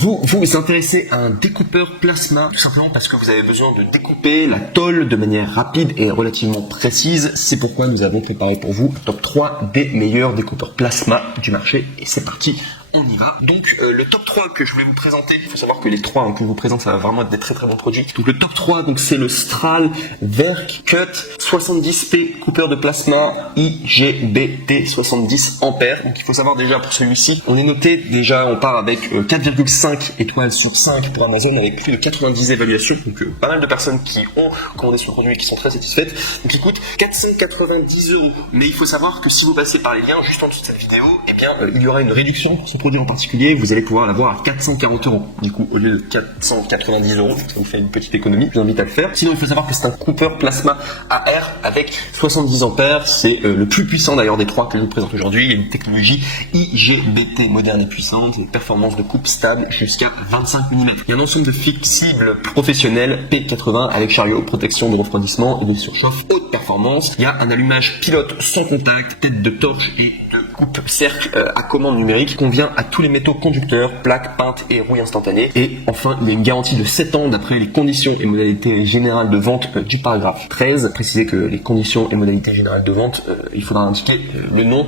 Vous vous intéressez à un découpeur plasma tout simplement parce que vous avez besoin de découper la tôle de manière rapide et relativement précise. C'est pourquoi nous avons préparé pour vous le top 3 des meilleurs découpeurs plasma du marché. Et c'est parti, on y va. Donc le top 3 que je vais vous présenter, il faut savoir que les 3 que je vous présente, ça va vraiment être des très bons produits. Donc le top 3, donc c'est le Stralwerk Cut 70P coupeur de plasma IGBT 70 ampères. Donc il faut savoir déjà pour celui-ci, on est noté déjà, on part avec 4,5 étoiles sur 5 pour Amazon avec plus de 90 évaluations. Donc pas mal de personnes qui ont commandé ce produit et qui sont très satisfaites. Donc il coûte 490 €. Mais il faut savoir que si vous passez par les liens juste en dessous de cette vidéo, eh bien il y aura une réduction pour ce produit en particulier. Vous allez pouvoir l'avoir à 440 €. Du coup, au lieu de 490 €, ça vous fait une petite économie. Je vous invite à le faire. Sinon, il faut savoir que c'est un coupeur plasma AR avec 70 ampères. C'est le plus puissant d'ailleurs des 3 que je vous présente aujourd'hui. Il y a une technologie IGBT moderne et puissante, une performance de coupe stable jusqu'à 25 mm. Il y a un ensemble de flexibles professionnels P80 avec chariot, protection de refroidissement et de surchauffe haute performance. Il y a un allumage pilote sans contact, tête de torche et de coupe cercle à commande numérique, convient à tous les métaux conducteurs, plaques, peintes et rouille instantanées. Et enfin, il y a une garantie de 7 ans d'après les conditions et modalités générales de vente du paragraphe 13. Précisez que les conditions et modalités générales de vente, il faudra indiquer le nom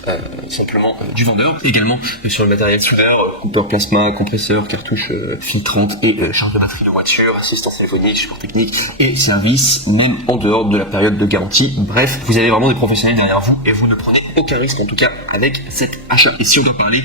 simplement du vendeur. Également sur le matériel soudeur, coupeur plasma, compresseur, cartouche filtrante et charge de batterie de voiture, assistance téléphonique, support technique et service, même en dehors de la période de garantie. Bref, vous avez vraiment des professionnels derrière vous et vous ne prenez aucun risque en tout cas avec cet achat. Et si on doit parler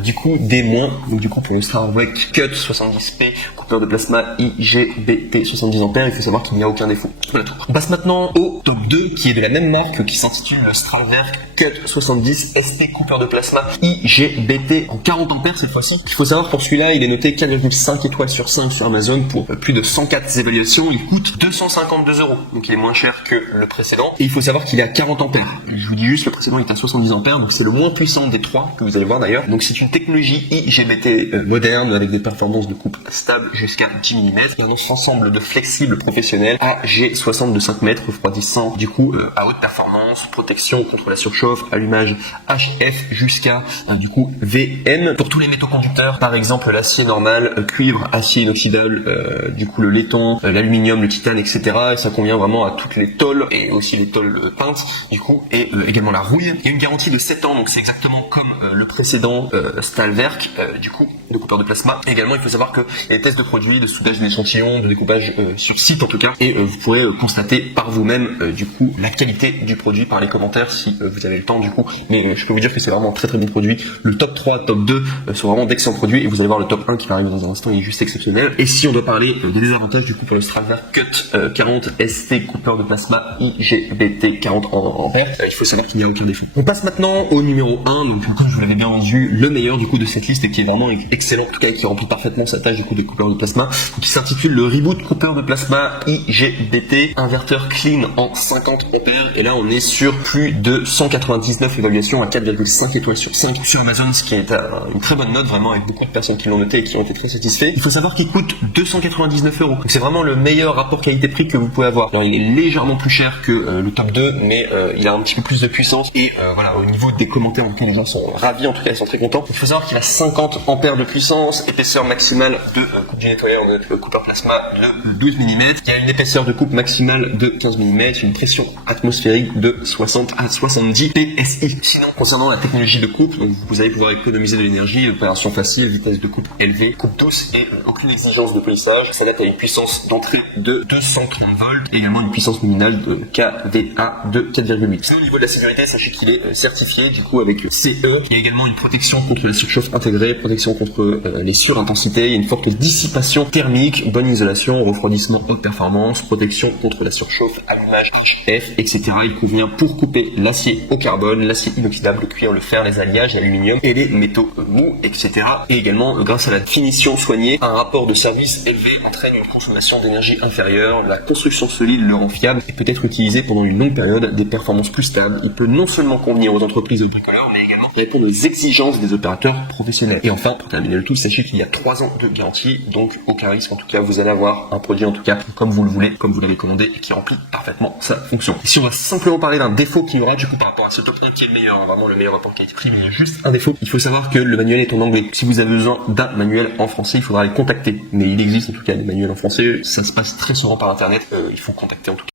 du coup des moins, donc du coup pour le Stralwerk Cut 70P coupeur de plasma IGBT 70 ampères, il faut savoir qu'il n'y a aucun défaut. Voilà tout. On passe maintenant au top 2 qui est de la même marque, qui s'intitule Stralwerk Cut 70 ST coupeur de plasma IGBT en 40 ampères cette fois-ci. Il faut savoir pour celui-là, il est noté 4,5 étoiles sur 5 sur Amazon pour plus de 104 évaluations. Il coûte 252 €, donc il est moins cher que le précédent. Et il faut savoir qu'il est à 40 ampères. Je vous dis juste, le précédent est à 70 ampères, donc c'est le moins puissant des 3 que vous allez voir d'ailleurs. Donc c'est une technologie IGBT moderne avec des performances de coupe stable jusqu'à 10 mm. Il y a un ensemble de flexibles professionnels AG60 de 5 mètres, refroidissant du coup à haute performance, protection contre la surchauffe, allumage HF jusqu'à du coup VN. Pour tous les métaux conducteurs, par exemple l'acier normal, cuivre, acier inoxydable, du coup le laiton, l'aluminium, le titane, etc. Et ça convient vraiment à toutes les tôles et aussi les tôles peintes du coup, et également la rouille. Il y a une garantie de 7 ans, donc c'est exactement comme le précédent Stralwerk du coup de coupeur de plasma. Et également il faut savoir qu'il y a des tests de produits, de soudage d'échantillons, de découpage sur site en tout cas, et vous pourrez constater par vous-même du coup la qualité du produit par les commentaires si vous avez le temps du coup. Mais je peux vous dire que c'est vraiment un très bon produit. Le top 3, top 2 sont vraiment d'excellents produits et vous allez voir le top 1 qui va arriver dans un instant, il est juste exceptionnel. Et si on doit parler des désavantages du coup pour le Stralwerk Cut 40 ST coupeur de plasma IGBT 40 ampères, il faut savoir qu'il n'y a aucun défaut. On passe maintenant au numéro 1, donc comme je vous l'avais bien rendu, le meilleur du coup de cette liste et qui est vraiment excellent en tout cas et qui remplit parfaitement sa tâche du coup des coupeurs de plasma, qui s'intitule le Reboot coupeur de plasma IGBT inverteur clean en 50 ampères. Et là on est sur plus de 199 évaluations à 4,5 étoiles sur 5 sur Amazon, ce qui est une très bonne note vraiment, avec beaucoup de personnes qui l'ont noté et qui ont été très satisfaits. Il faut savoir qu'il coûte 299 €, donc c'est vraiment le meilleur rapport qualité-prix que vous pouvez avoir. Alors il est légèrement plus cher que le top 2, mais il a un petit peu plus de puissance et voilà, au niveau des commentaires en tout cas les gens sont ravis, en tout cas ils sont très contents. Il faut savoir qu'il a 50 ampères de puissance, épaisseur maximale de coupe du nettoyeur de coupeur plasma de 12 mm, il y a une épaisseur de coupe maximale de 15 mm, une pression atmosphérique de 60 à 70 PSI. Sinon, concernant la technologie de coupe, donc vous allez pouvoir économiser de l'énergie, opération facile, vitesse de coupe élevée, coupe douce et aucune exigence de polissage. Ça a une puissance d'entrée de 230 volts et également une puissance nominale de kVA de 4,8. Sinon, au niveau de la sécurité, sachez qu'il est certifié du coup avec CE. Il y a également une protection contre la surchauffe intégrée, protection contre les surintensités, il y a une forte dissipation thermique, bonne isolation, refroidissement haute performance, protection contre la surchauffe, allumage HF, etc. Il convient pour couper l'acier au carbone, l'acier inoxydable, le cuir, le fer, les alliages, l'aluminium et les métaux mous, etc. Et également, grâce à la finition soignée, un rapport de service élevé entraîne une consommation d'énergie inférieure, la construction solide le rend fiable et peut être utilisé pendant une longue période, des performances plus stables. Il peut non seulement convenir aux entreprises de bricoleurs, mais également répondre aux exigences des opérateurs professionnels. Et enfin, pour terminer le tout, sachez qu'il y a 3 ans de garantie, donc aucun risque. En tout cas, vous allez avoir un produit en tout cas comme vous le voulez, comme vous l'avez commandé et qui remplit parfaitement parfaitement sa fonction. Et si on va simplement parler d'un défaut qu'il y aura du coup par rapport à ce top 1 qui est le meilleur, vraiment le meilleur rapport qualité-prix, mais il y a juste un défaut. Il faut savoir que le manuel est en anglais. Si vous avez besoin d'un manuel en français, il faudra les contacter. Mais il existe en tout cas des manuels en français. Ça se passe très souvent par internet. Il faut contacter en tout cas.